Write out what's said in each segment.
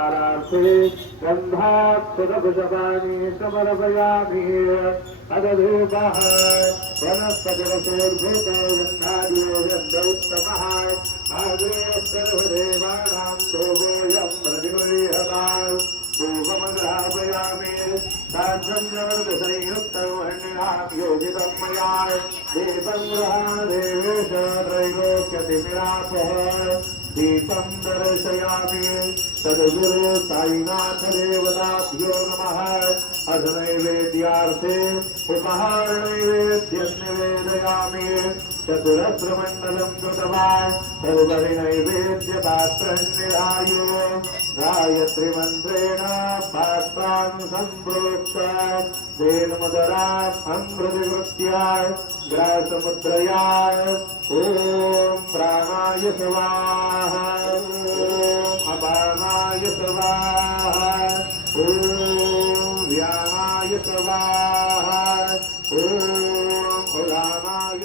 उपचारार्थे गन्धाक्षतभुजपानि समर्पयामि अदधूपः वनस्पतिरसोर्भूतो गन्धादियो गन्धोत्तमः आग्रे सर्वदेवानां सोमोऽयं प्रतिगृह्यताम् धूपमग्रापयामि साध्वन्यवर्गसंयुक्तमन्यां योजितं मया दीपं गृहादेवेश त्रैलोक्यतिमिरापः दीपं दर्शयामि सद्गुरु साईनाथ देवताभ्यो नमः अथ नैवेद्यार्थे उपहारनैवेद्यं निवेदयामि चतुरस्रमण्डलं कृतवान् सर्वहि नैवेद्यपात्रं निधाय गायत्रीमन्त्रेण पात्रान् सम्प्रोक्ष तेनमुदरात् अमृतिवृत्त्या ग्रासमुद्रया ॐ प्राणाय स्वाहा ॐ अपानाय स्वाहा ॐ व्यानाय स्वाहा ॐ उदानाय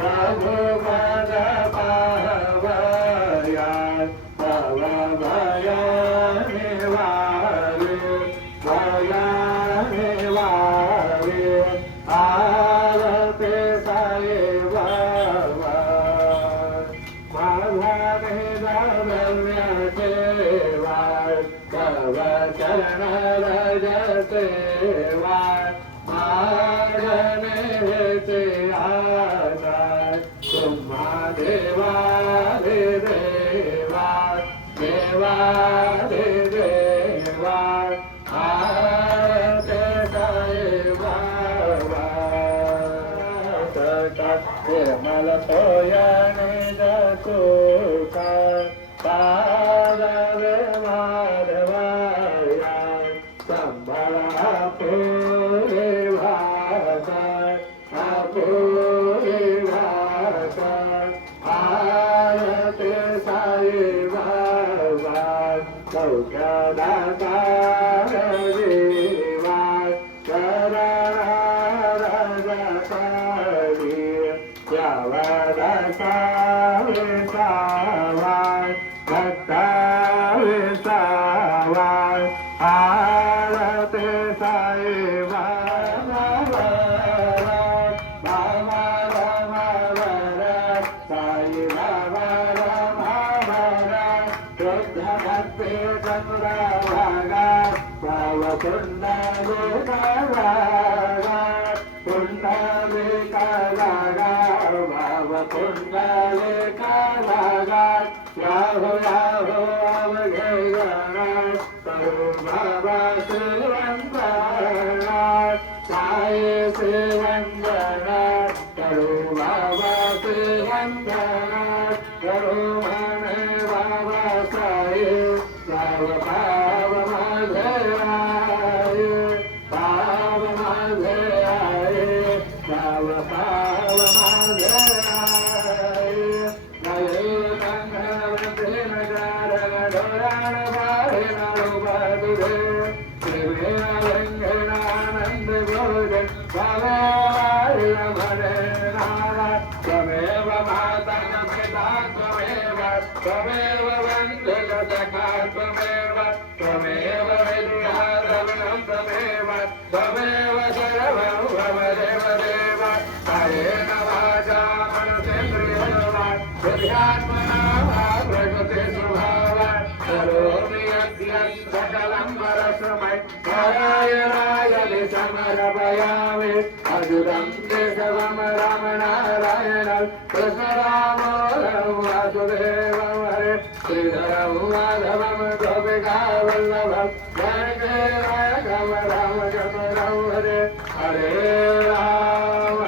प्रभु पद पावया तव भय निवारे भय निवारे आरते साई बाबा माधवे धर्म्य सेवा तव चरण रज सेवा मारने ते आना तुम्हा देवा रे देवा देवा रे देवा आरते साई बाबा निर्मल सोयने जसुका पादवे माधवाया संभला पूरे भाषा पूरे भाषा आरते साई बाबा सौख्यदाता देवा शरणारजकारी यावदसा विसावाय भक्ता विसावाय आरते साई बाबा बाबा साई बाबा शुद्ध भक्ति चंद्रभागा भाव कुंडलिका भाव कुंडलिका याहो याहो अवघे करो बाबा श्रीवंदना साई श्रीवंदना करो बाबा श्रीवंदना करो मने बाबा साई भाव भाव माझे आए भाव माझे आए भाव भाव माझे आए नये मंगलवते नजार डोराण बाहे नरुबदुरे शिवे लंघनानंद भोजन भवे भरे नारा त्वमेव माता पिता त्वमेव वन्दे सखा त्वमेव विद्याधनं त्वमेव सर्वं भवदेव देव कायेन वाचा मनसेन्द्रियर्वा बुद्ध्यात्मना वा प्रकृते स्वभावा करोमि यद्यत् सकलं परस्मै नारायणाय समर्पयामि अच्युतं केशवं रामनारायणं कृष्णदामोदरं वासुदेवं हरे श्रीधरं माधवं गोपिकावल्लभं जय राघव राम जपं हरे हरे राम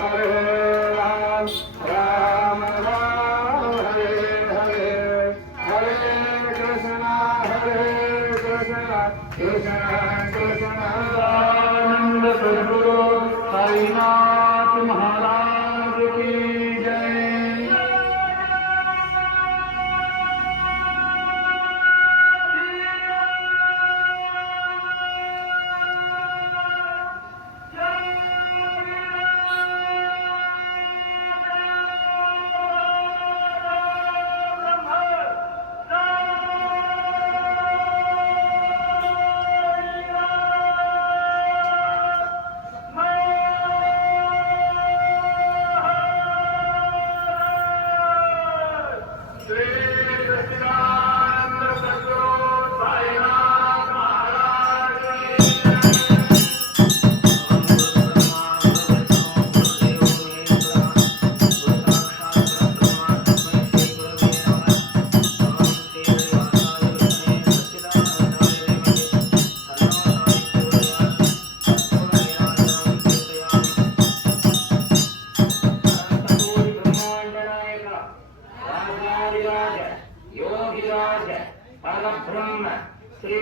राम राम हरे हरे हरे कृष्ण कृष्ण कृष्ण आनंद सद्गुरु साईनाथ महाराज की जय। योगिराज परब्रह्म श्री